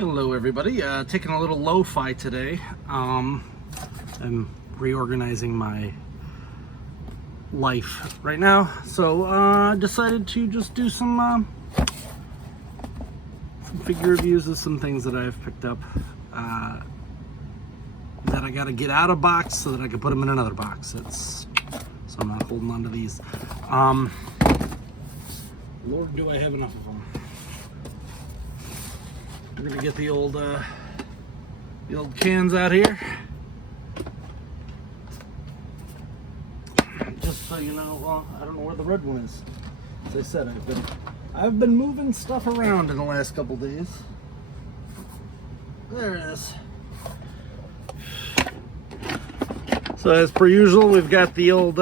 Hello everybody, taking a little lo-fi today. I'm reorganizing my life right now, so I decided to just do some figure reviews of some things that I've picked up that I gotta get out of box so that I can put them in another box. So I'm not holding on to these. Lord, do I have enough of them. We're gonna get the old cans out here. Just so you know, I don't know where the red one is. As I said, I've been moving stuff around in the last couple days. There it is. So as per usual, we've got the old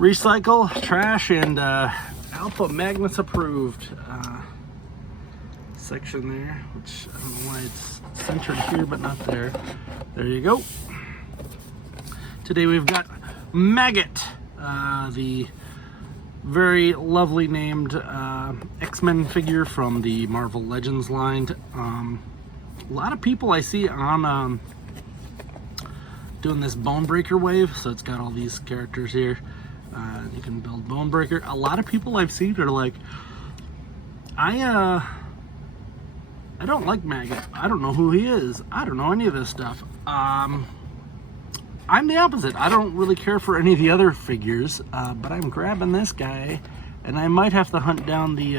recycle, trash, and Alpha Magnets approved section there, which I don't know why it's centered here but not there. There you go. Today we've got Maggot, the very lovely named X-Men figure from the Marvel Legends line. A lot of people I see on doing this Bone Breaker wave, so it's got all these characters here. You can build Bone Breaker. A lot of people I've seen are like, I don't like Maggot. I don't know who he is. I don't know any of this stuff. I'm the opposite. I don't really care for any of the other figures, but I'm grabbing this guy, and I might have to hunt down the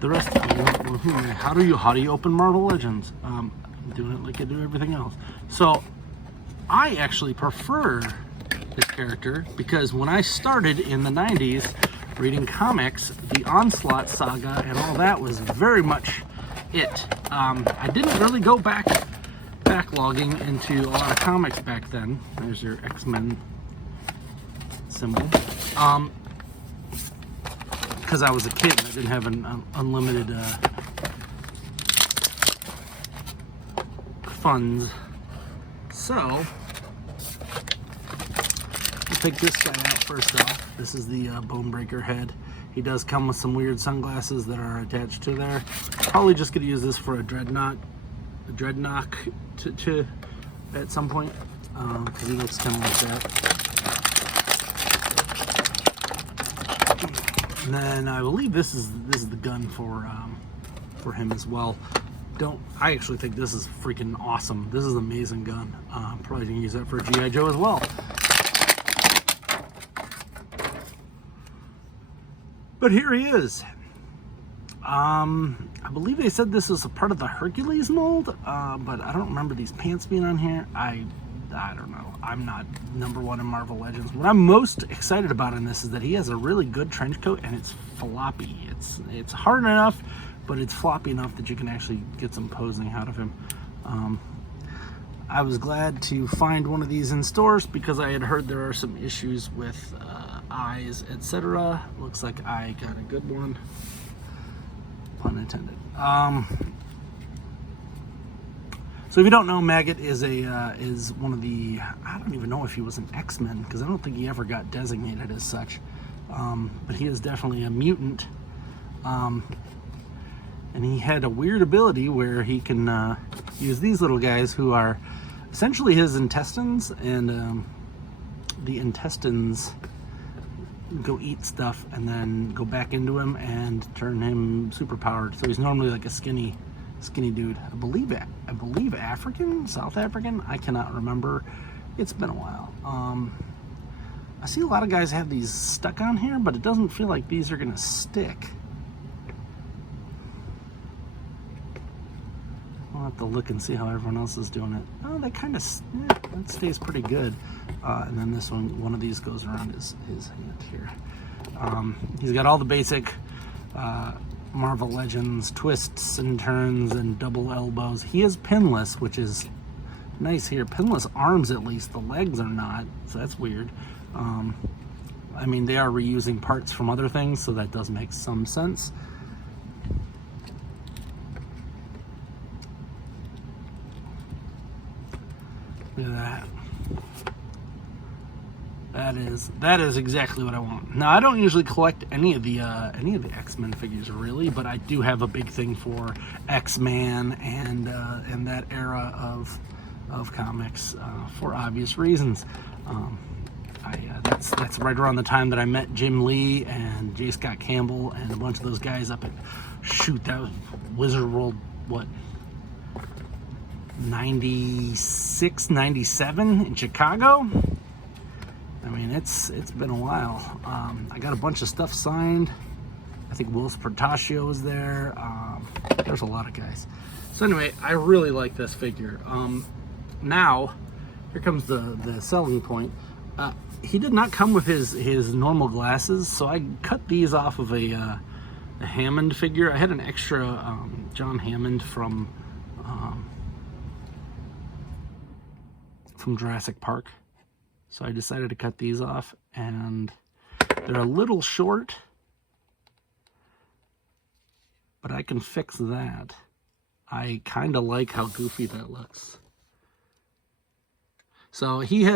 rest of them. How do you open Marvel Legends? I'm doing it like I do everything else. So I actually prefer this character because when I started in the 90s reading comics, the Onslaught saga and all that was very much it. I didn't really go backlogging into a lot of comics back then. There's your X-Men symbol. Because I was a kid and I didn't have an unlimited funds. So we'll take this guy out first off. This is the Bone Breaker head. He does come with some weird sunglasses that are attached to there. Probably just gonna use this for a dreadnought to at some point, because he looks kind of like that. And then I believe this is the gun for him as well. I actually think this is freaking awesome. This is an amazing gun. Probably gonna use that for G.I. Joe as well. But here he is. I believe they said this is a part of the Hercules mold, but I don't remember these pants being on here. I don't know. I'm not #1 in Marvel Legends. What I'm most excited about in this is that he has a really good trench coat and it's floppy. It's hard enough, but it's floppy enough that you can actually get some posing out of him. I was glad to find one of these in stores because I had heard there are some issues with eyes, etc. Looks like I got a good one. Pun intended. So if you don't know, Maggot is one of the, I don't even know if he was an X-Men because I don't think he ever got designated as such. But he is definitely a mutant. And he had a weird ability where he can use these little guys who are essentially his intestines, and the intestines go eat stuff and then go back into him and turn him superpowered. So he's normally like a skinny dude. I believe African, South African. I cannot remember. It's been a while. I see a lot of guys have these stuck on here, but it doesn't feel like these are gonna stick. I'll have to look and see how everyone else is doing it. Oh, they kind of, that stays pretty good. And then this one of these goes around his hand here. He's got all the basic Marvel Legends twists and turns and double elbows. He is pinless, which is nice here. Pinless arms, at least. The legs are not, so that's weird. I mean, they are reusing parts from other things, so that does make some sense. Look at that. That is exactly what I want. Now, I don't usually collect any of the X-Men figures really, but I do have a big thing for X-Man and that era of comics for obvious reasons. That's right around the time that I met Jim Lee and J. Scott Campbell and a bunch of those guys up at that was Wizard World, what, 96, 97 in Chicago. I mean, it's been a while. I got a bunch of stuff signed. I think Willis Portacio was there. There's a lot of guys. So anyway, I really like this figure. Now, here comes the selling point. He did not come with his normal glasses, so I cut these off of a Hammond figure. I had an extra John Hammond from Jurassic Park, so I decided to cut these off, and they're a little short, but I can fix that. I kind of like how goofy that looks. So he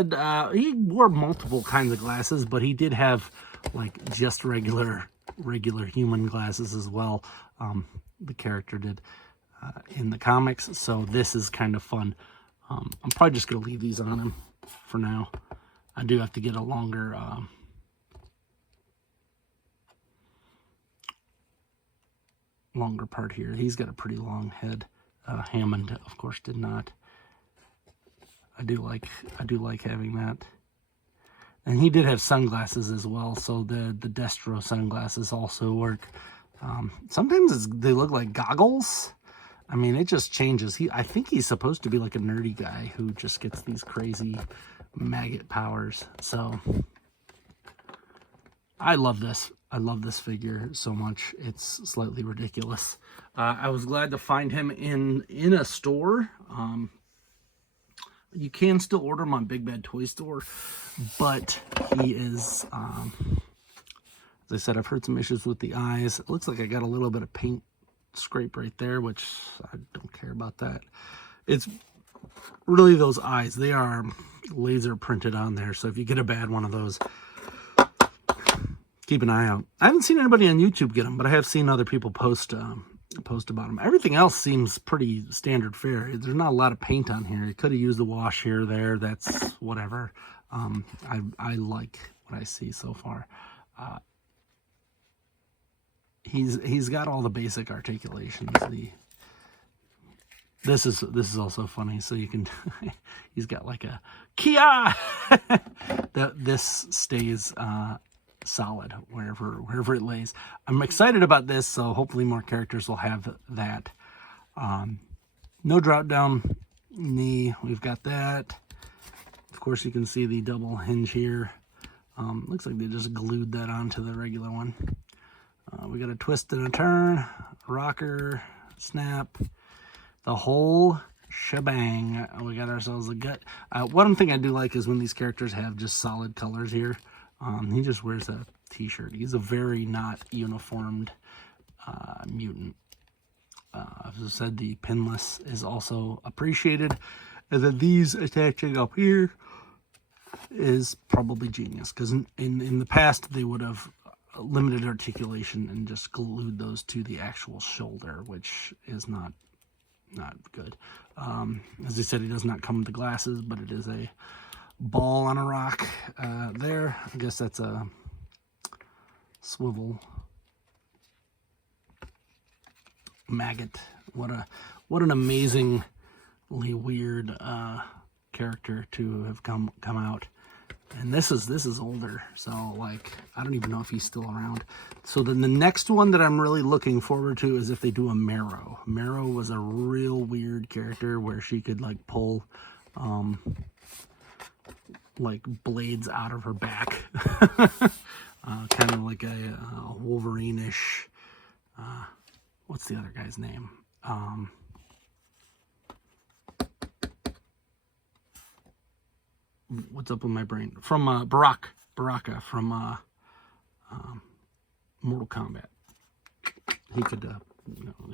wore multiple kinds of glasses, but he did have like just regular human glasses as well. The character did in the comics. So this is kind of fun. I'm probably just gonna leave these on him for now. I do have to get a longer part here. He's got a pretty long head. Hammond, of course, did not. I do like having that. And he did have sunglasses as well, so the Destro sunglasses also work. Sometimes they look like goggles. I mean, it just changes. I think he's supposed to be like a nerdy guy who just gets these crazy maggot powers. So I love this. I love this figure so much. It's slightly ridiculous. I was glad to find him in a store. You can still order him on Big Bad Toy Store, but he is, as I said, I've heard some issues with the eyes. It looks like I got a little bit of paint scrape right there, which I don't care about that. It's really those eyes. They are laser printed on there, so if you get a bad one of those, keep an eye out. I haven't seen anybody on YouTube get them, but I have seen other people post about them. Everything else seems pretty standard fare. There's not a lot of paint on here. You could have used a wash here or there. That's whatever. I like what I see so far. He's got all the basic articulations. This is also funny. So you can he's got like a Kia. This stays solid wherever it lays. I'm excited about this, so hopefully more characters will have that. No drop down knee. We've got that. Of course, you can see the double hinge here. Looks like they just glued that onto the regular one. We got a twist and a turn, rocker, snap, the whole shebang. We got ourselves a gut. One thing I do like is when these characters have just solid colors here. He just wears a t-shirt. He's a very not uniformed mutant. As I said, the pinless is also appreciated. And then these attaching up here is probably genius, because in the past they would have limited articulation and just glued those to the actual shoulder, which is not good. As I said, he does not come with the glasses, but it is a ball on a rock there. I guess that's a swivel. Maggot. What an amazingly weird character to have come out. And this is older, so like I don't even know if he's still around. So then the next one that I'm really looking forward to is if they do a Marrow. Marrow was a real weird character where she could like pull like blades out of her back. Kind of like a Wolverine-ish. What's the other guy's name? What's up with my brain? From Baraka from Mortal Kombat. He could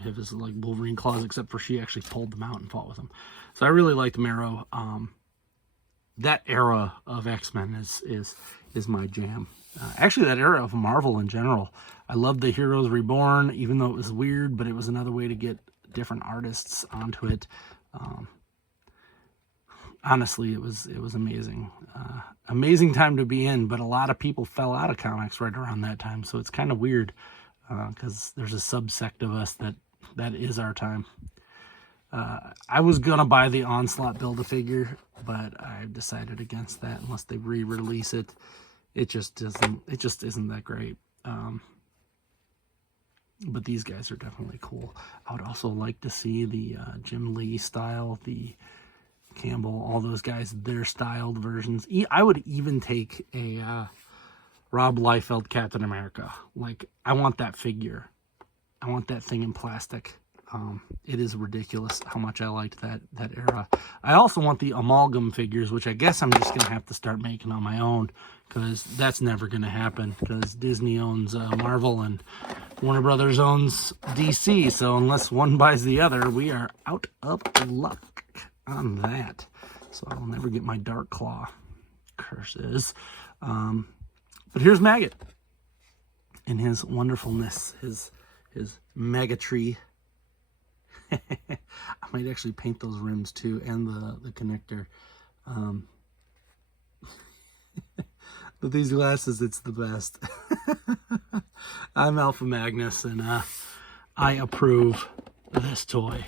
have his like Wolverine claws, except for she actually pulled them out and fought with him. So I really liked Marrow. that era of X-Men is my jam. Actually, that era of Marvel in general. I loved the Heroes Reborn, even though it was weird, but it was another way to get different artists onto it. Honestly, it was amazing. Amazing time to be in, but a lot of people fell out of comics right around that time, so it's kind of weird because there's a subsect of us that is our time. I was gonna buy the Onslaught Build-A-Figure, but I decided against that unless they re-release it. It just isn't that great. But these guys are definitely cool. I would also like to see the Jim Lee style, the Campbell, all those guys, their styled versions. I would even take a Rob Liefeld Captain America. Like, I want that figure. I want that thing in plastic. It is ridiculous how much I liked that era. I also want the amalgam figures, which I guess I'm just gonna have to start making on my own, because that's never gonna happen, because Disney owns Marvel and Warner Brothers owns DC, so unless one buys the other, we are out of luck on that. So I'll never get my Dark Claw. Curses. But here's Maggot in his wonderfulness, his Maggot-tree. I might actually paint those rims too, and the connector. But these glasses, it's the best. I'm Alpha Magnus, and I approve this toy.